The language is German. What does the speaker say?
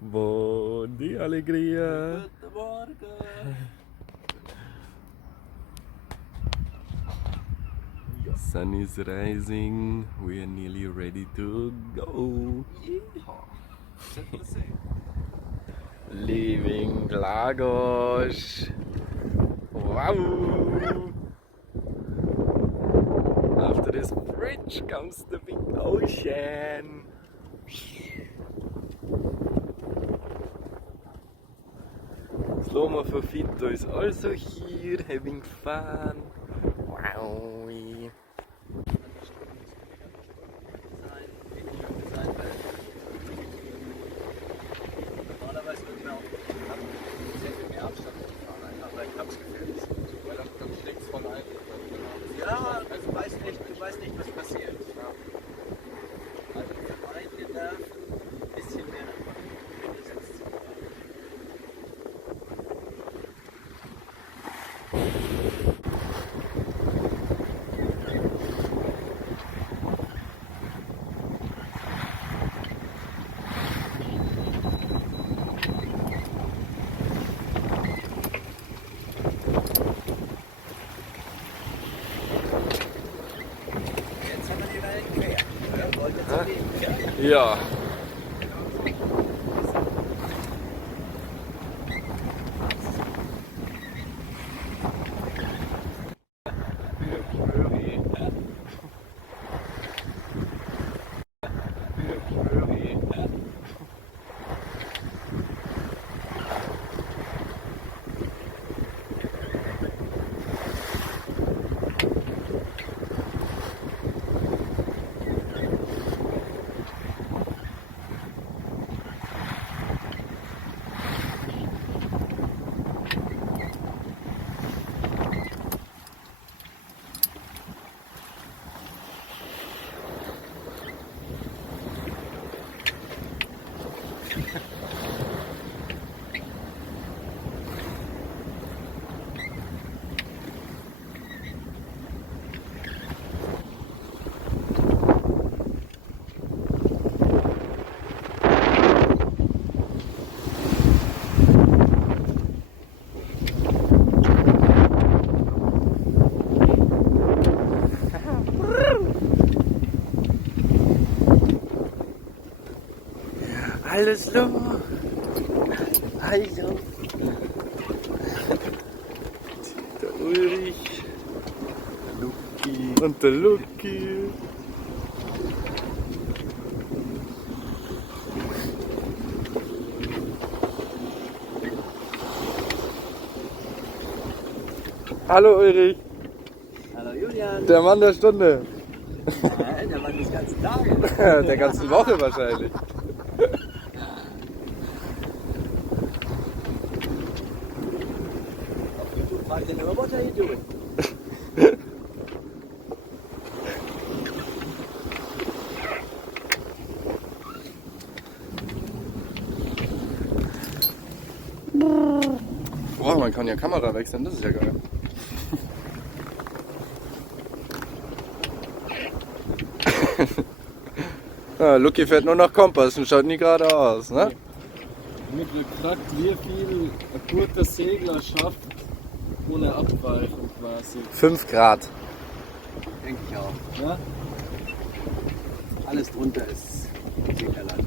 Buon Alegria. Guten Morgen. Sun is rising. We are nearly ready to go. Leaving Lagos. Wow! After this bridge comes the big ocean. SloMo for Fotos is also here having fun. Wow! Normalerweise wird mir auch sehr viel mehr Abstand gefahren, einfach weil Kapsgefährlich ist. Weil dann schlägt es von allen. Ja, also du weißt nicht, was passiert. Ja. Also für meine Nerven ein bisschen mehr mindestens 10 Grad. Ja. Alles los! Hallo! Der Ulrich, der Luki und der Luki. Hallo Ulrich! Hallo Julian! Der Mann der Stunde! Nein, der Mann des ganzen Tages! Der ganzen Woche wahrscheinlich! What are you doing? Boah, man kann ja Kamera wechseln, das ist ja geil. Ja, Luki fährt nur nach Kompass und schaut nie geradeaus, ne? Mich wird gefragt, wie viel ein guter Segler schafft ohne Abweichung quasi. 5 Grad. Denke ich auch. Ja? Alles drunter ist Seglerland.